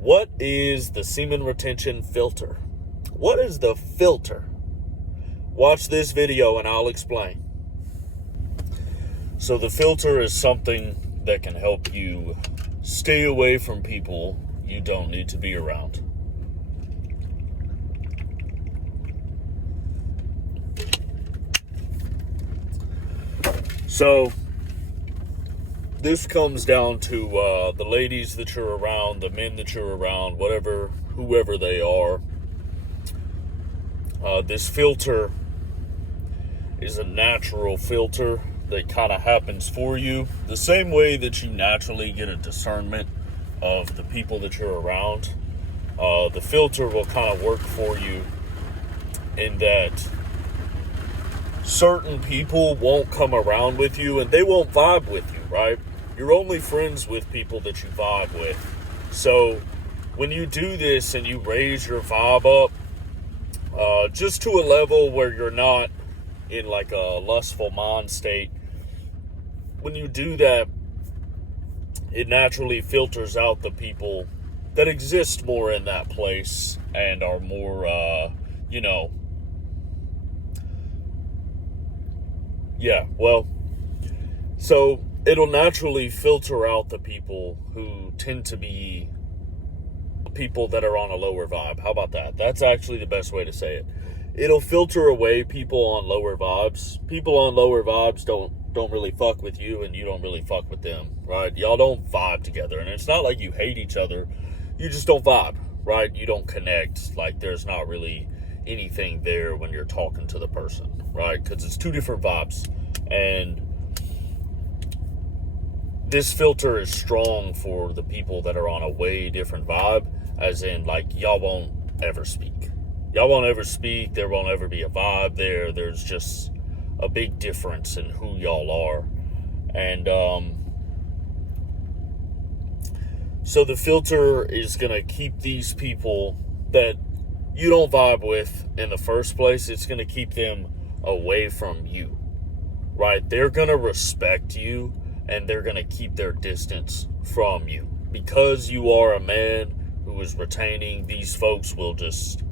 What is the semen retention filter? What is the filter? Watch this video and I'll explain. So the filter is something that can help you stay away from people you don't need to be around. So this comes down to the ladies that you're around, the men that you're around, whoever they are. This filter is a natural filter that kind of happens for you. The same way that you naturally get a discernment of the people that you're around. The filter will kind of work for you in that certain people won't come around with you and they won't vibe with you, right? You're only friends with people that you vibe with. So when you do this and you raise your vibe up, just to a level where you're not in like a lustful mind state, when you do that, it naturally filters out the people that exist more in that place and are more, so it'll naturally filter out the people who tend to be people that are on a lower vibe. How about that? That's actually the best way to say it. It'll filter away people on lower vibes. People on lower vibes don't really fuck with you and you don't really fuck with them, right? Y'all don't vibe together. And it's not like you hate each other. You just don't vibe, right? You don't connect. Like there's not really anything there when you're talking to the person, right? Because it's two different vibes. And this filter is strong for the people that are on a way different vibe, as in like y'all won't ever speak. Y'all won't ever speak. There won't ever be a vibe there. There's just a big difference in who y'all are. And so the filter is going to keep these people that you don't vibe with in the first place. It's going to keep them away from you, right? They're going to respect you and they're going to keep their distance from you. Because you are a man who is retaining, these folks will just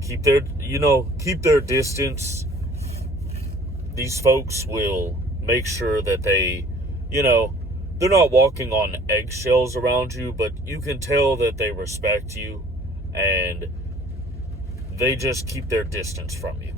keep their distance. These folks will make sure that they're not walking on eggshells around you, but you can tell that they respect you and they just keep their distance from you,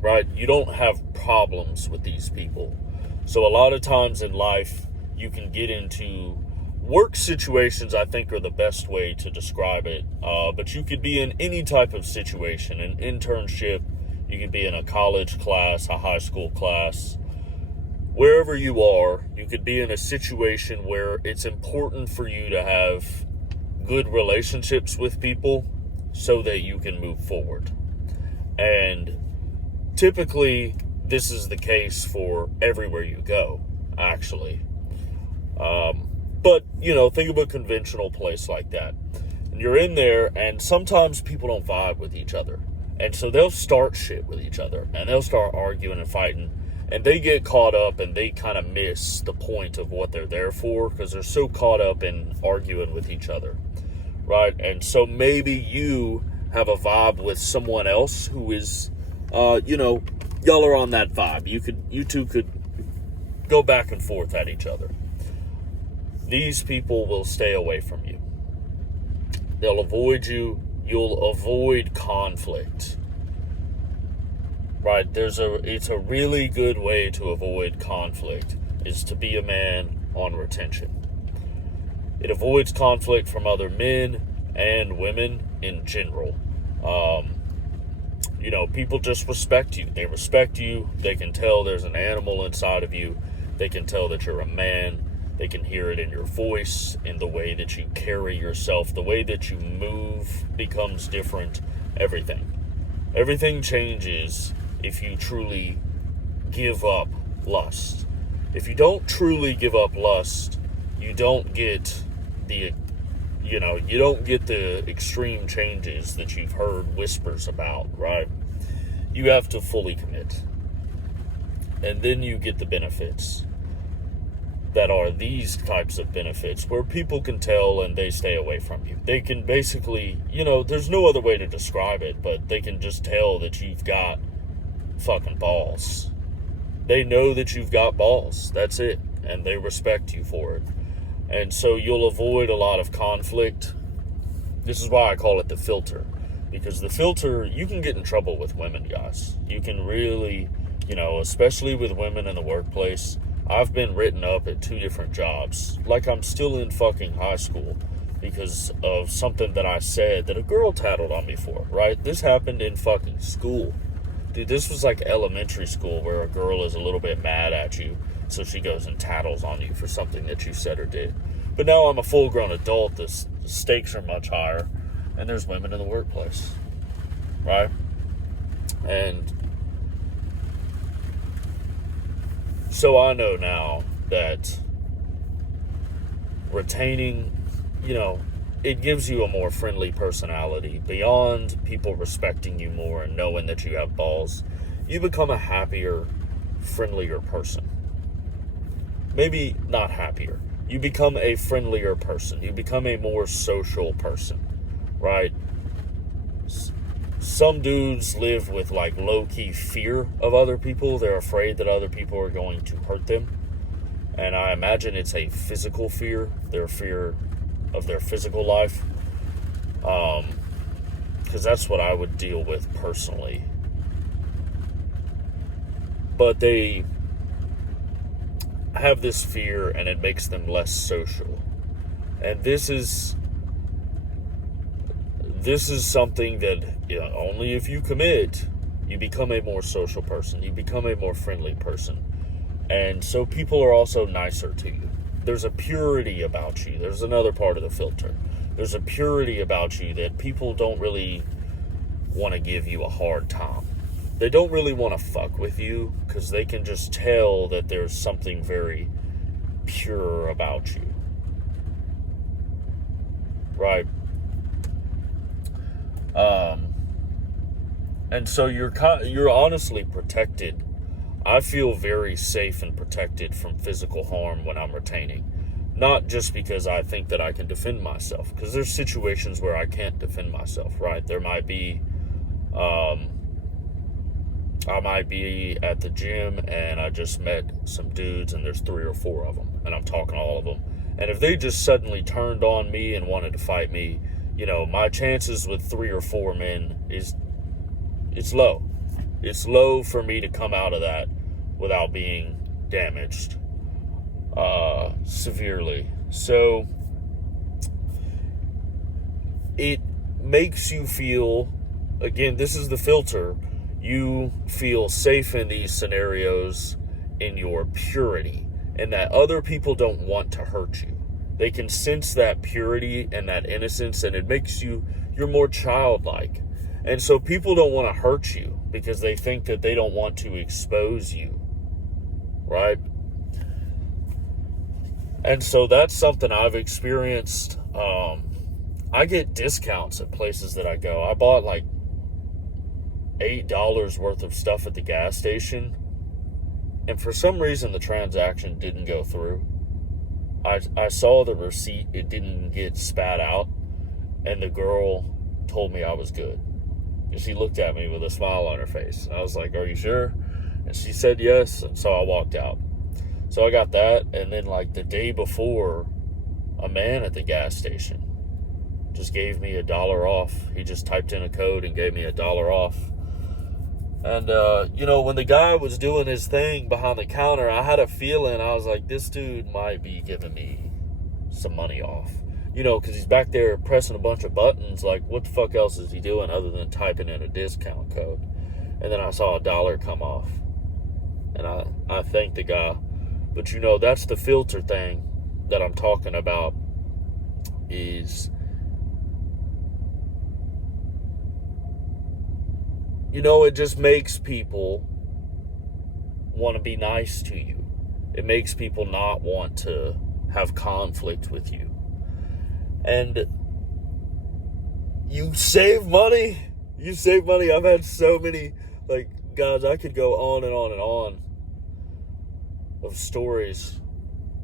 right? You don't have problems with these people. So a lot of times in life, you can get into work situations, I think, are the best way to describe it. But you could be in any type of situation, an internship. You could be in a college class, a high school class. Wherever you are, you could be in a situation where it's important for you to have good relationships with people so that you can move forward. And typically, this is the case for everywhere you go, actually. But, think of a conventional place like that. And you're in there, and sometimes people don't vibe with each other. And so they'll start shit with each other, and they'll start arguing and fighting, and they get caught up, and they kind of miss the point of what they're there for, because they're so caught up in arguing with each other, right? And so maybe you have a vibe with someone else who is, y'all are on that vibe. You two could go back and forth at each other. These people will stay away from you. They'll avoid you. You'll avoid conflict, right? It's a really good way to avoid conflict is to be a man on retention. It avoids conflict from other men and women in general. People just respect you. They respect you. They can tell there's an animal inside of you. They can tell that you're a man. They can hear it in your voice, in the way that you carry yourself, the way that you move becomes different. Everything changes if you truly give up lust. If you don't truly give up lust, you don't get the extreme changes that you've heard whispers about, right? You have to fully commit. And then you get the benefits. that are these types of benefits where people can tell and they stay away from you. They can basically, there's no other way to describe it, but they can just tell that you've got fucking balls. They know that you've got balls. That's it. And they respect you for it. And so you'll avoid a lot of conflict. This is why I call it the filter. Because the filter, you can get in trouble with women, guys. You can really, especially with women in the workplace. I've been written up at 2 different jobs. Like I'm still in fucking high school because of something that I said that a girl tattled on me for, right? This happened in fucking school. Dude, this was like elementary school where a girl is a little bit mad at you, so she goes and tattles on you for something that you said or did. But now I'm a full-grown adult, the stakes are much higher, and there's women in the workplace, right? And so I know now that retaining, it gives you a more friendly personality. Beyond people respecting you more and knowing that you have balls, you become a happier, friendlier person. Maybe not happier. You become a friendlier person. You become a more social person, right? Some dudes live with like low-key fear of other people. They're afraid that other people are going to hurt them. And I imagine it's a physical fear. Their fear of their physical life. Because that's what I would deal with personally. But they have this fear and it makes them less social. And this is something that only if you commit, you become a more social person. You become a more friendly person. And so people are also nicer to you. There's a purity about you. There's another part of the filter. There's a purity about you that people don't really want to give you a hard time. They don't really want to fuck with you because they can just tell that there's something very pure about you. Right? And so you're honestly protected. I feel very safe and protected from physical harm when I'm retaining. Not just because I think that I can defend myself, because there's situations where I can't defend myself, right? There might be, I might be at the gym and I just met some dudes and there's 3 or 4 of them and I'm talking to all of them. And if they just suddenly turned on me and wanted to fight me, my chances with 3 or 4 men it's low. It's low for me to come out of that without being damaged severely. So it makes you feel, again, this is the filter, you feel safe in these scenarios in your purity and that other people don't want to hurt you. They can sense that purity and that innocence, and it makes you're more childlike. And so people don't want to hurt you because they think that they don't want to expose you, right? And so that's something I've experienced. I get discounts at places that I go. I bought like $8 worth of stuff at the gas station, and for some reason the transaction didn't go through. I saw the receipt, it didn't get spat out, and the girl told me I was good. And she looked at me with a smile on her face. And I was like, "Are you sure?" And she said yes, and so I walked out. So I got that, and then like the day before, a man at the gas station just gave me $1 off. He just typed in a code and gave me $1 off. And, when the guy was doing his thing behind the counter, I had a feeling, I was like, this dude might be giving me some money off. Because he's back there pressing a bunch of buttons. Like, what the fuck else is he doing other than typing in a discount code? And then I saw $1 come off. And I thanked the guy. But, that's the filter thing that I'm talking about is... it just makes people want to be nice to you. It makes people not want to have conflict with you. And you save money. You save money. I've had so many, guys, I could go on and on and on of stories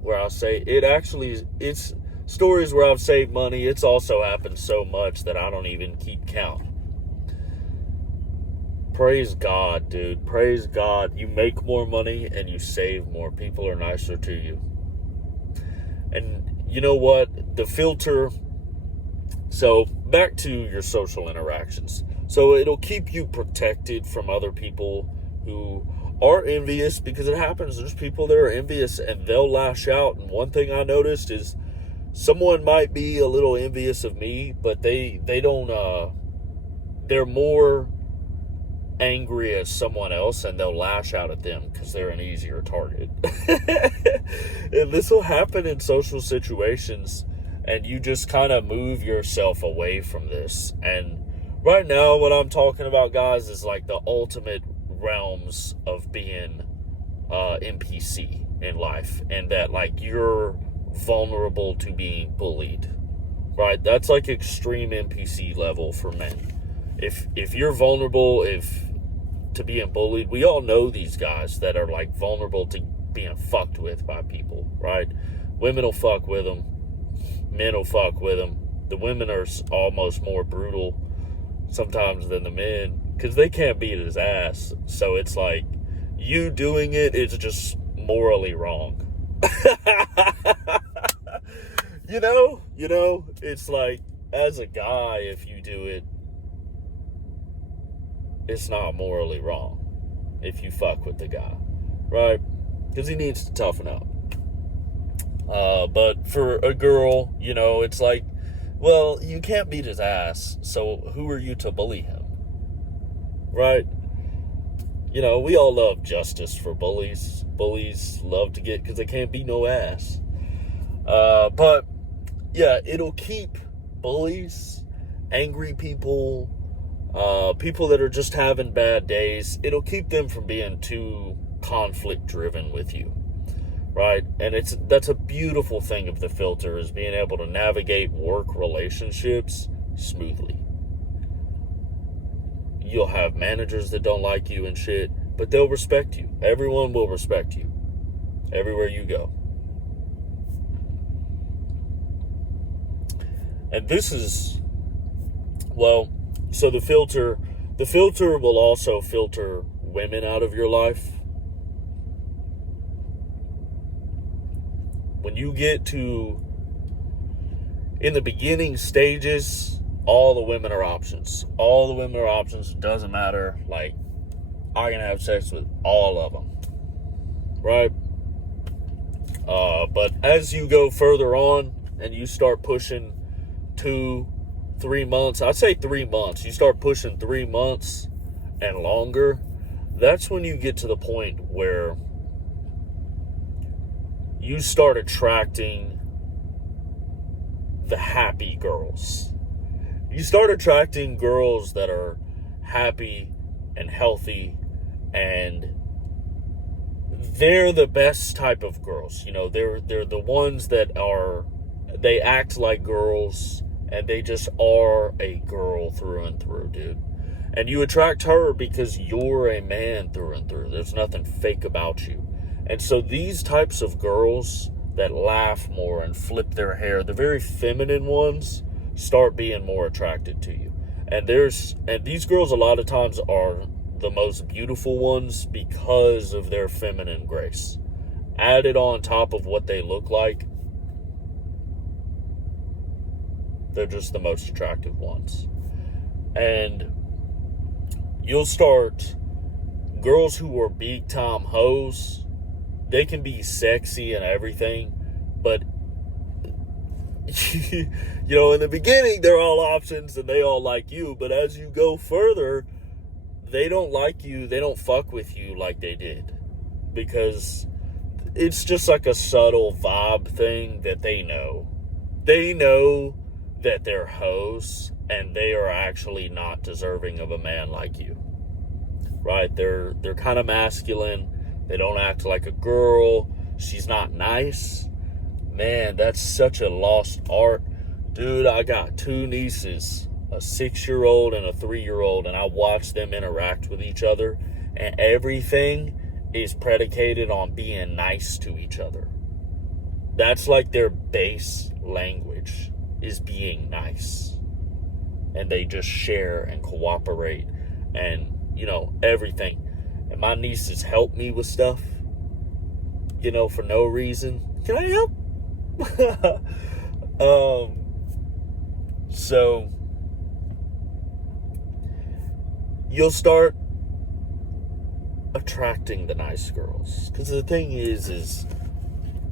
where I say it's stories where I've saved money. It's also happened so much that I don't even keep count. Praise God, dude. Praise God. You make more money and you save more. People are nicer to you. And you know what? The filter. So back to your social interactions. So it'll keep you protected from other people who are envious, because it happens. There's people that are envious and they'll lash out. And one thing I noticed is someone might be a little envious of me, but they don't, they're more angry as someone else, and they'll lash out at them because they're an easier target. And this will happen in social situations, and you just kind of move yourself away from this. And right now what I'm talking about, guys, is like the ultimate realms of being NPC in life, and that like you're vulnerable to being bullied, right? That's like extreme NPC level for men. If you're vulnerable to being bullied, we all know these guys that are like vulnerable to being fucked with by people, right? Women will fuck with them, men will fuck with them. The women are almost more brutal sometimes than the men, because they can't beat his ass. So it's like you doing it is just morally wrong. you know, it's like, as a guy, if you do it, it's not morally wrong if you fuck with the guy, right? Because he needs to toughen up. But for a girl, you know, it's like, well, you can't beat his ass, so who are you to bully him, right? You know, we all love justice for bullies. Bullies love to get, because they can't beat no ass. But yeah, it'll keep bullies, angry people, people that are just having bad days, it'll keep them from being too conflict driven with you, right? And that's a beautiful thing of the filter, is being able to navigate work relationships smoothly. You'll have managers that don't like you and shit, but they'll respect you. Everyone will respect you everywhere you go. And this is, well, so the filter will also filter women out of your life. When you get to, in the beginning stages, all the women are options. All the women are options. It doesn't matter. Like, I can have sex with all of them, right? But as you go further on and you start pushing 2-3 months, I'd say 3 months, you start pushing 3 months and longer, that's when you get to the point where you start attracting the happy girls. You start attracting girls that are happy and healthy, and they're the best type of girls. You know, they're the ones that they act like girls, and they just are a girl through and through, dude. And you attract her because you're a man through and through. There's nothing fake about you. And so these types of girls that laugh more and flip their hair, the very feminine ones, start being more attracted to you. And these girls a lot of times are the most beautiful ones because of their feminine grace. Added on top of what they look like, they're just the most attractive ones. And you'll start, girls who are big time hoes, they can be sexy and everything, but you know, in the beginning they're all options and they all like you, but as you go further, they don't like you, they don't fuck with you like they did, because it's just like a subtle vibe thing that they know. They know that they're hoes and they are actually not deserving of a man like you, right? They're kind of masculine. They don't act like a girl. She's not nice. Man, that's such a lost art. Dude, I got 2 nieces, a 6-year-old and a 3-year-old, and I watch them interact with each other, and everything is predicated on being nice to each other. That's like their base language, is being nice. And they just share and cooperate and, everything. And my nieces help me with stuff, for no reason. Can I help? So you'll start attracting the nice girls. Because the thing is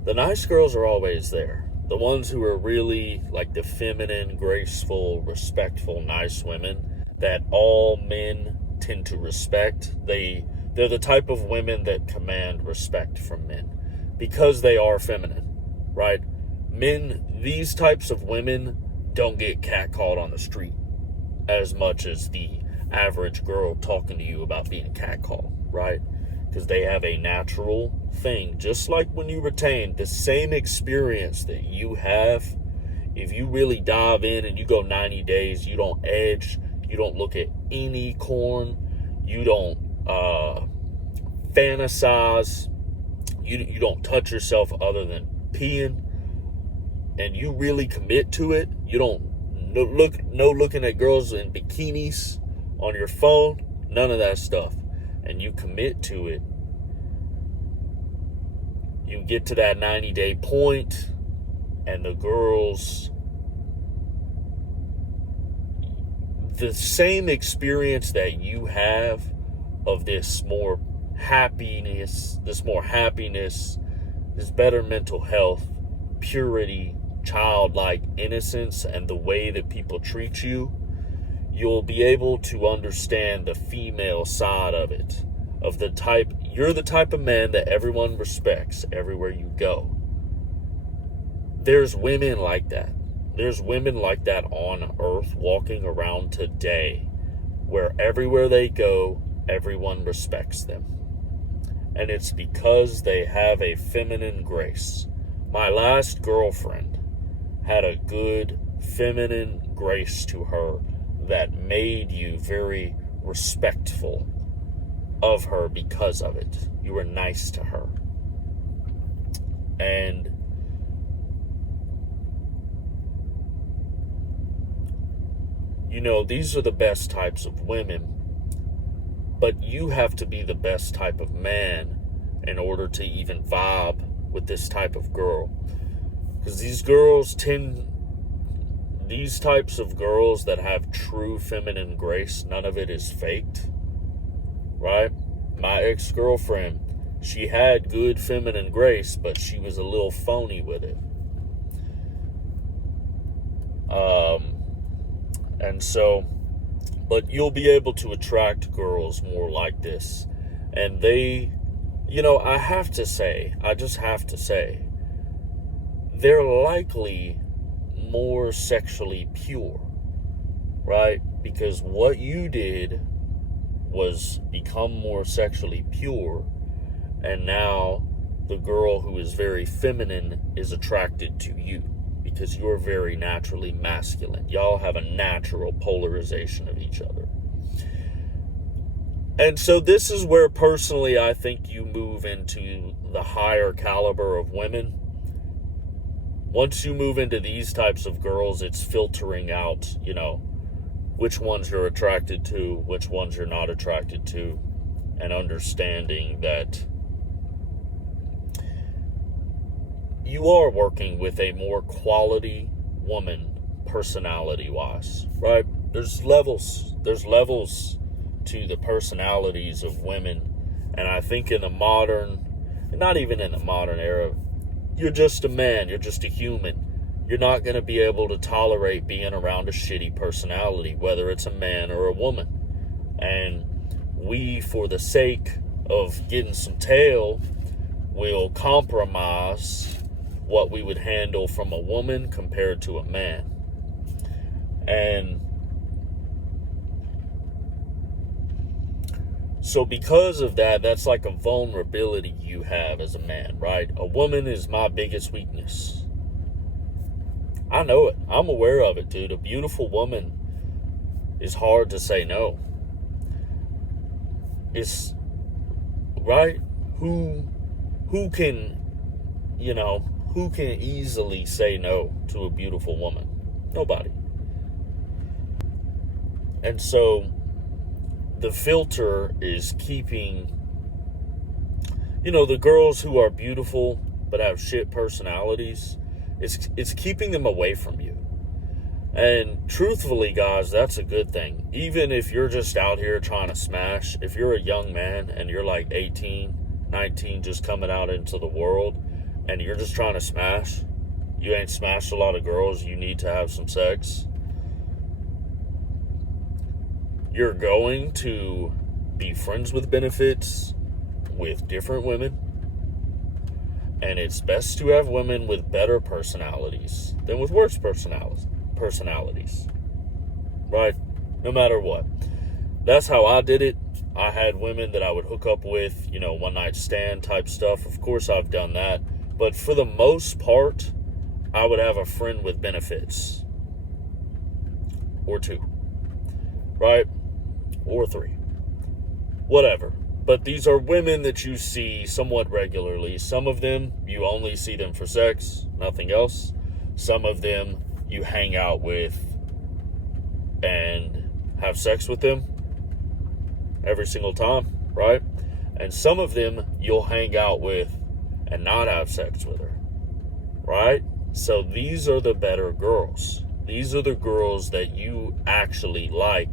the nice girls are always there. The ones who are really like the feminine, graceful, respectful, nice women that all men tend to respect. They're the type of women that command respect from men because they are feminine, right? Men, these types of women don't get catcalled on the street as much as the average girl talking to you about being catcalled, right? Because they have a natural thing. Just like when you retain the same experience that you have, if you really dive in and you go 90 days, you don't edge, you don't look at any corn, you don't fantasize, you don't touch yourself other than peeing, and you really commit to it. You don't looking at girls in bikinis on your phone, none of that stuff, and you commit to it. You get to that 90-day point, and the girls, the same experience that you have of this more happiness, this better mental health, purity, childlike innocence, and the way that people treat you, you'll be able to understand the female side of it. You're the type of man that everyone respects everywhere you go. There's women like that. There's women like that on earth walking around today, where everywhere they go, everyone respects them. And it's because they have a feminine grace. My last girlfriend had a good feminine grace to her that made you very respectful of her because of it. You were nice to her. And these are the best types of women, but you have to be the best type of man in order to even vibe with this type of girl. Because these types of girls that have true feminine grace, none of it is faked, right? My ex-girlfriend, she had good feminine grace, but she was a little phony with it. But you'll be able to attract girls more like this. And they, I just have to say, they're likely more sexually pure, right? Because what you did was become more sexually pure, and now the girl who is very feminine is attracted to you because you're very naturally masculine. Y'all have a natural polarization of each other. And so this is where personally I think you move into the higher caliber of women. Once you move into these types of girls, it's filtering out, which ones you're attracted to, which ones you're not attracted to, and understanding that you are working with a more quality woman personality-wise, right? There's levels to the personalities of women, and I think in the modern, not even in the modern era, you're just a man, you're just a human. You're not going to be able to tolerate being around a shitty personality, whether it's a man or a woman. And we, for the sake of getting some tail, will compromise what we would handle from a woman compared to a man. And so because of that, that's like a vulnerability you have as a man, right? A woman is my biggest weakness. I know it. I'm aware of it, dude. A beautiful woman is hard to say no. It's, right? Who can who can easily say no to a beautiful woman? Nobody. And so the filter is keeping, the girls who are beautiful but have shit personalities, it's keeping them away from you. And truthfully, guys, that's a good thing. Even if you're just out here trying to smash, if you're a young man and you're like 18, 19, just coming out into the world, and you're just trying to smash, you ain't smashed a lot of girls, you need to have some sex, you're going to be friends with benefits with different women. And it's best to have women with better personalities than with worse personalities. Right? No matter what. That's how I did it. I had women that I would hook up with, one night stand type stuff. Of course, I've done that. But for the most part, I would have a friend with benefits. Or two. Right? Or three. Whatever. But these are women that you see somewhat regularly. Some of them, you only see them for sex, nothing else. Some of them, you hang out with and have sex with them every single time, right? And some of them, you'll hang out with and not have sex with her, right? So these are the better girls. These are the girls that you actually like,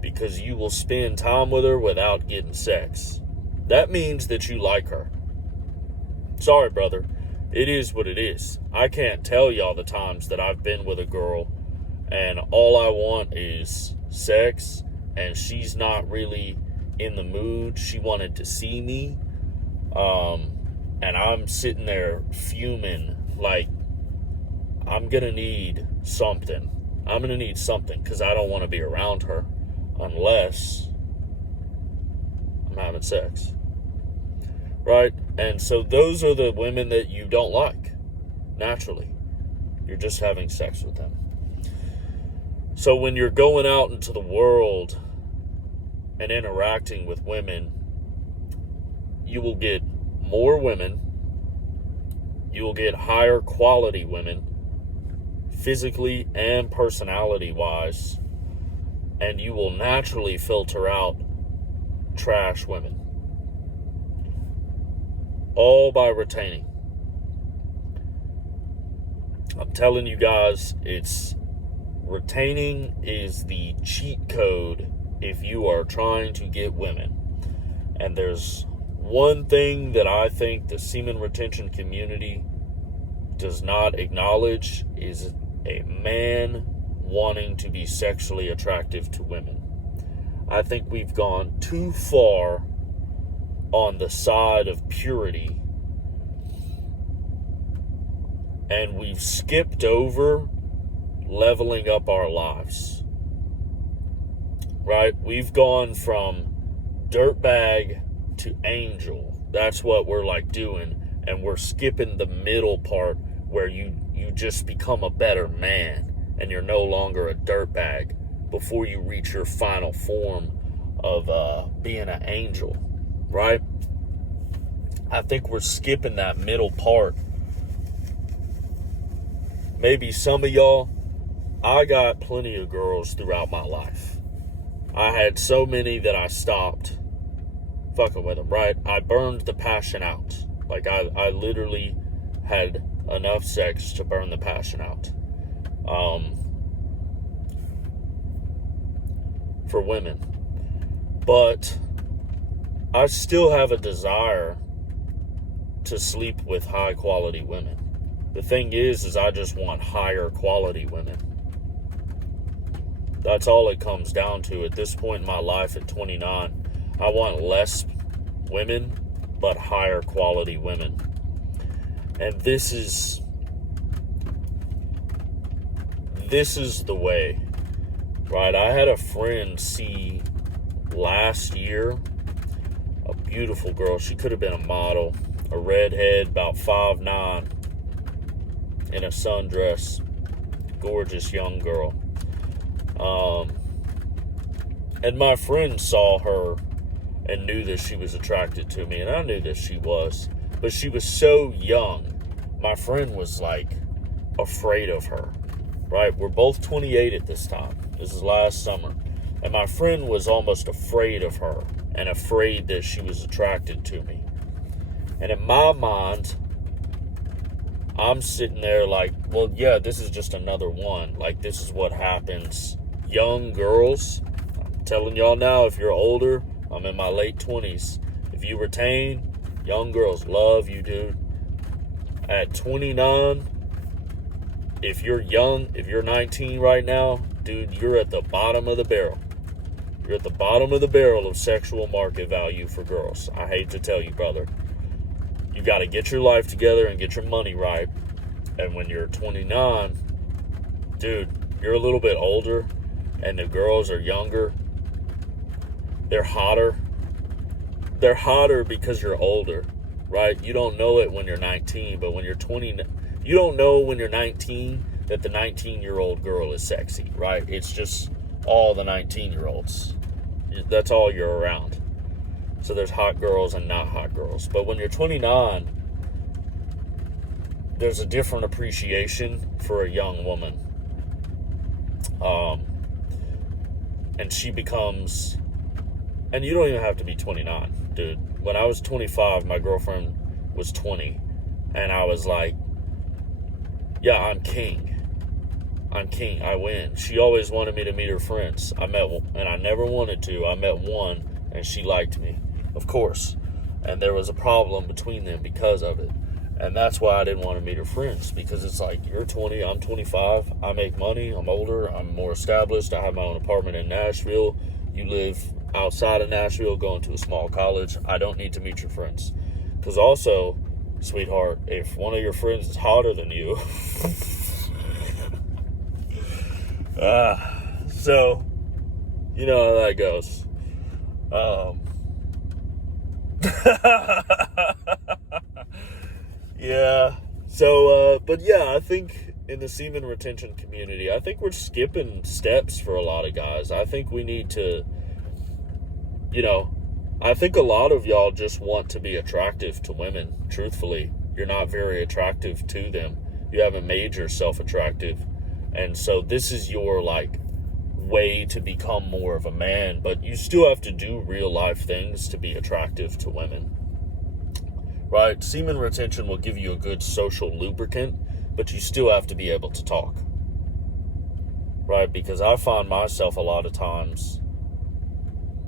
because you will spend time with her without getting sex. That means that you like her. Sorry, brother. It is what it is. I can't tell y'all the times that I've been with a girl and all I want is sex, and she's not really in the mood. She wanted to see me. And I'm sitting there fuming like I'm going to need something. I'm going to need something because I don't want to be around her unless I'm having sex, right? And so those are the women that you don't like, naturally. You're just having sex with them. So when you're going out into the world and interacting with women, you will get more women, you will get higher quality women, physically and personality-wise, and you will naturally filter out trash women. All by retaining. I'm telling you guys, retaining is the cheat code if you are trying to get women. And there's one thing that I think the semen retention community does not acknowledge is a man wanting to be sexually attractive to women. I think we've gone too far on the side of purity, and we've skipped over leveling up our lives. Right? We've gone from dirtbag to angel. That's what we're like doing, and we're skipping the middle part where you just become a better man and you're no longer a dirtbag before you reach your final form of being an angel, right? I think we're skipping that middle part. Maybe some of y'all, I got plenty of girls throughout my life. I had so many that I stopped fucking with them, right? I burned the passion out. Like, I literally had enough sex to burn the passion out. For women. But I still have a desire to sleep with high quality women. The thing is I just want higher quality women. That's all it comes down to at this point in my life at 29. I want less women, but higher quality women. And this is the way, right? I had a friend see last year a beautiful girl. She could have been a model, a redhead, about 5'9", in a sundress, gorgeous young girl. And my friend saw her and knew that she was attracted to me, and I knew that she was, but she was so young. my friend was like afraid of her, right? We're both 28 at this time. This is last summer. And my friend was almost afraid of her and afraid that she was attracted to me. And in my mind, I'm sitting there like, well, yeah, this is just another one. Like, this is what happens. Young girls, I'm telling y'all now, if you're older, I'm in my late 20s. If you retain, young girls love you, dude. At 29, if you're young, if you're 19 right now, dude, you're at the bottom of the barrel. You're at the bottom of the barrel of sexual market value for girls. I hate to tell you, brother. You got to get your life together and get your money right. And when you're 29, dude, you're a little bit older and the girls are younger. They're hotter. They're hotter because you're older, right? You don't know it when you're 19, but when you're 20, you don't know when you're 19 that the 19-year-old girl is sexy, right? It's just all the 19-year-olds. That's all you're around. So there's hot girls and not hot girls. But when you're 29, there's a different appreciation for a young woman. And she becomes, and you don't even have to be 29, dude. When I was 25, my girlfriend was 20. And I was like, yeah, I'm king. I'm king. I win. She always wanted me to meet her friends. I met one, and I never wanted to. I met one, and she liked me, of course. And there was a problem between them because of it. And that's why I didn't want to meet her friends, because it's like, you're 20, I'm 25, I make money, I'm older, I'm more established, I have my own apartment in Nashville, you live outside of Nashville, going to a small college, I don't need to meet your friends. Because also, sweetheart, if one of your friends is hotter than you, so, you know how that goes. Yeah. So, but yeah, I think in the semen retention community, I think we're skipping steps for a lot of guys. I think we need to, I think a lot of y'all just want to be attractive to women. Truthfully, you're not very attractive to them. You haven't made yourself attractive. And so this is your, way to become more of a man. But you still have to do real life things to be attractive to women. Right? Semen retention will give you a good social lubricant, but you still have to be able to talk. Right? Because I find myself a lot of times,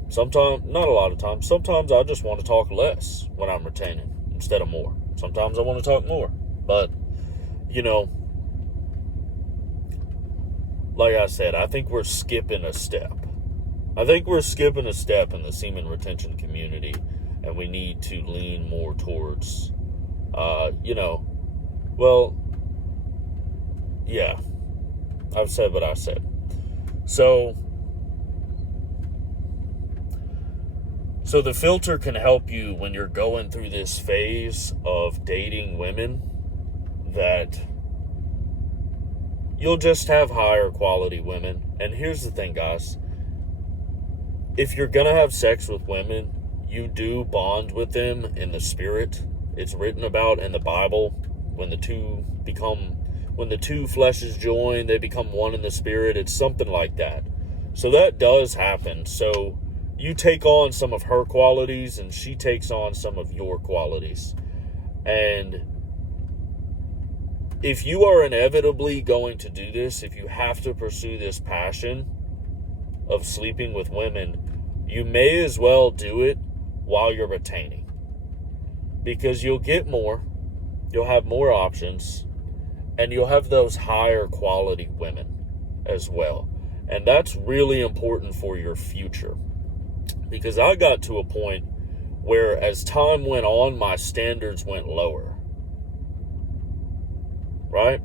sometimes, not a lot of times, sometimes I just want to talk less when I'm retaining instead of more. Sometimes I want to talk more. But, like I said, I think we're skipping a step. I think we're skipping a step in the semen retention community. And we need to lean more towards, yeah, I've said what I said. So the filter can help you when you're going through this phase of dating women, that you'll just have higher quality women. And here's the thing, guys. If you're going to have sex with women, you do bond with them in the spirit. It's written about in the Bible. When the two fleshes join, they become one in the spirit. It's something like that. So that does happen. So you take on some of her qualities and she takes on some of your qualities. And if you are inevitably going to do this, if you have to pursue this passion of sleeping with women, you may as well do it while you're retaining, because you'll get more, you'll have more options, and you'll have those higher quality women as well. And that's really important for your future, because I got to a point where as time went on, my standards went lower, right?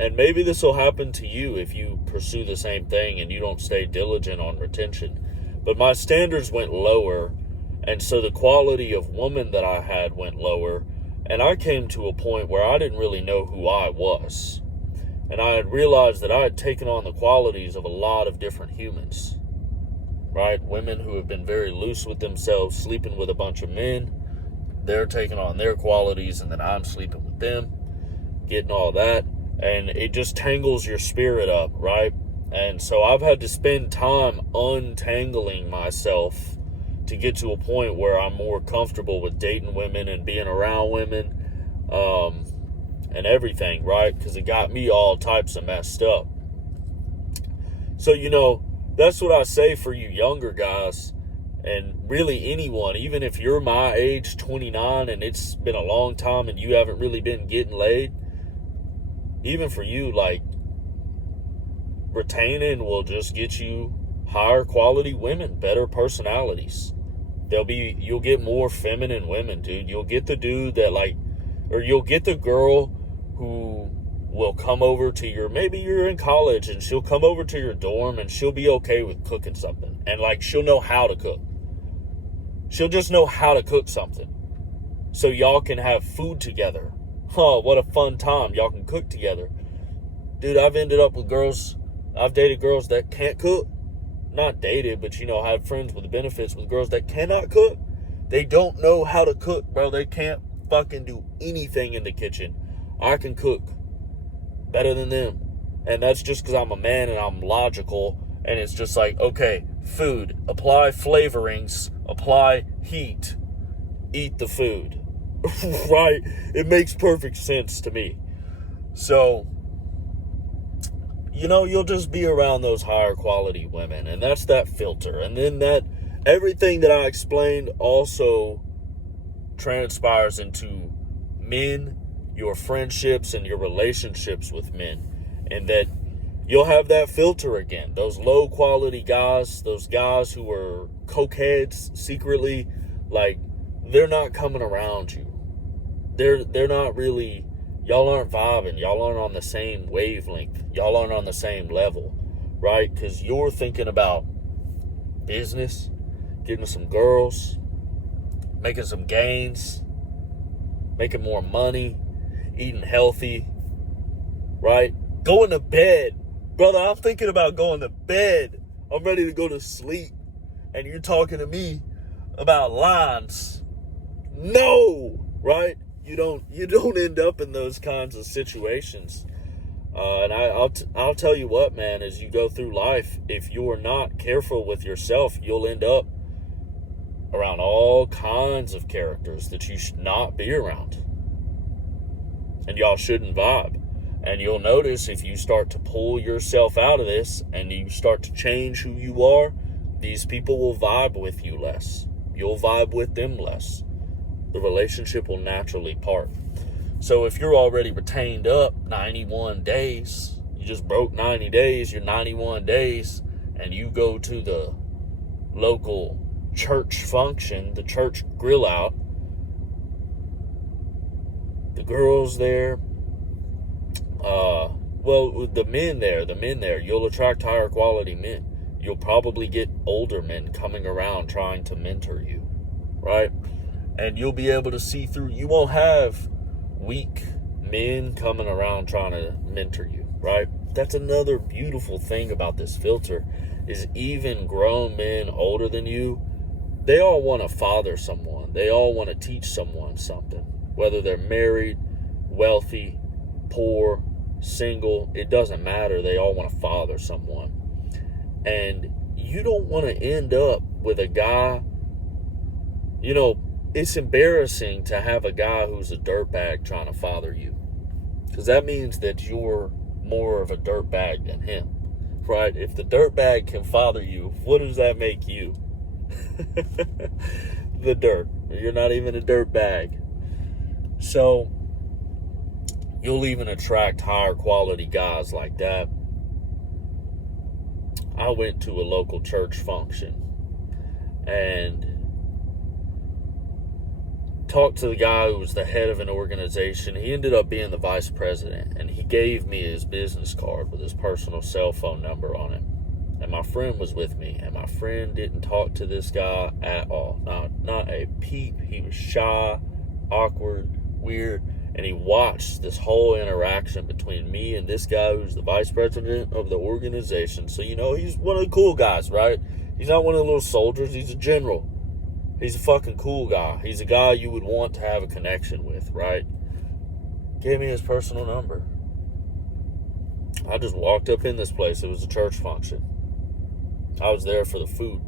And maybe this will happen to you if you pursue the same thing and you don't stay diligent on retention. But my standards went lower, and so the quality of woman that I had went lower, and I came to a point where I didn't really know who I was. And I had realized that I had taken on the qualities of a lot of different humans, right? Women who have been very loose with themselves, sleeping with a bunch of men, they're taking on their qualities, and then I'm sleeping with them. getting all that, and it just tangles your spirit up, right? And so I've had to spend time untangling myself to get to a point where I'm more comfortable with dating women and being around women, and everything, right? Because it got me all types of messed up. So, that's what I say for you younger guys, and really anyone, even if you're my age, 29, and it's been a long time and you haven't really been getting laid, even for you, like, retaining will just get you higher quality women, better personalities. You'll get more feminine women, dude. You'll get the dude that, like, or you'll get the girl who will come over to maybe you're in college and she'll come over to your dorm and she'll be okay with cooking something. And, like, she'll know how to cook. She'll just know how to cook something. So y'all can have food together. Oh, what a fun time. Y'all can cook together. Dude, I've dated girls that can't cook. Not dated, but, I have friends with the benefits with girls that cannot cook. They don't know how to cook, bro. They can't fucking do anything in the kitchen. I can cook better than them. And that's just because I'm a man and I'm logical. And it's just like, okay, food, apply flavorings, apply heat, eat the food. Right? It makes perfect sense to me. So, you'll just be around those higher quality women, and that's that filter. And then everything that I explained also transpires into men, your friendships and your relationships with men, and that you'll have that filter again. Those low quality guys, those guys who are cokeheads secretly, like, they're not coming around you. They're not really, y'all aren't vibing. Y'all aren't on the same wavelength. Y'all aren't on the same level, right? Because you're thinking about business, getting some girls, making some gains, making more money, eating healthy, right? Going to bed. Brother, I'm thinking about going to bed. I'm ready to go to sleep. And you're talking to me about lines. No, right? You don't end up in those kinds of situations. And I'll tell you what, man, as you go through life, if you're not careful with yourself, you'll end up around all kinds of characters that you should not be around. And y'all shouldn't vibe. And you'll notice if you start to pull yourself out of this and you start to change who you are, these people will vibe with you less. You'll vibe with them less. The relationship will naturally part. So if you're already retained up 91 days, you just broke 90 days, you're 91 days, and you go to the local church function, the church grill out, the girls there, the men there, you'll attract higher quality men. You'll probably get older men coming around trying to mentor you, right? And you'll be able to see through. You won't have weak men coming around trying to mentor you, right? That's another beautiful thing about this filter, is even grown men older than you, they all want to father someone. They all want to teach someone something. Whether they're married, wealthy, poor, single, it doesn't matter. They all want to father someone. And you don't want to end up with a guy, it's embarrassing to have a guy who's a dirtbag trying to father you. Because that means that you're more of a dirtbag than him, right? If the dirtbag can father you, what does that make you? The dirt. You're not even a dirtbag. So, you'll even attract higher quality guys like that. I went to a local church function and talked to the guy who was the head of an organization. He ended up being the vice president, and he gave me his business card with his personal cell phone number on it. And my friend was with me, and my friend didn't talk to this guy at all. Not a peep. He was shy, awkward, weird, and he watched this whole interaction between me and this guy who's the vice president of the organization. So, he's one of the cool guys, right? He's not one of the little soldiers. He's a general. He's a fucking cool guy. He's a guy you would want to have a connection with, right? Gave me his personal number. I just walked up in this place. It was a church function. I was there for the food.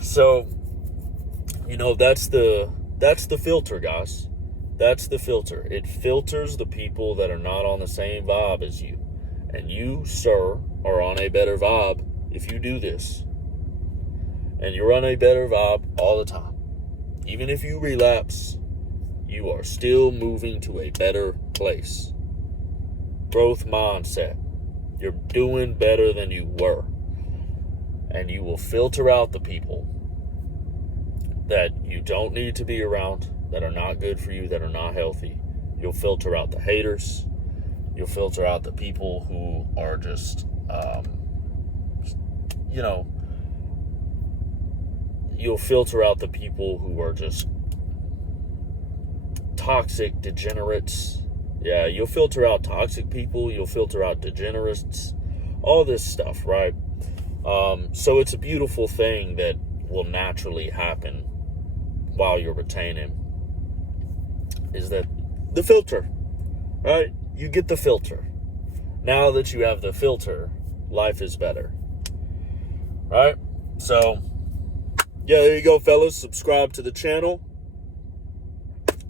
So, that's the filter, guys. That's the filter. It filters the people that are not on the same vibe as you. And you, sir, are on a better vibe if you do this. And you're on a better vibe all the time. Even if you relapse, you are still moving to a better place. Growth mindset. You're doing better than you were. And you will filter out the people that you don't need to be around, that are not good for you, that are not healthy. You'll filter out the haters. You'll filter out the people who are just, you'll filter out the people who are just toxic degenerates. Yeah, you'll filter out toxic people. You'll filter out degenerates. All this stuff, right? So it's a beautiful thing that will naturally happen while you're retaining. Is that the filter, right? You get the filter. Now that you have the filter, life is better, right? So, yeah, there you go, fellas. Subscribe to the channel.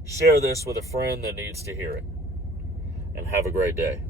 Share this with a friend that needs to hear it. And have a great day.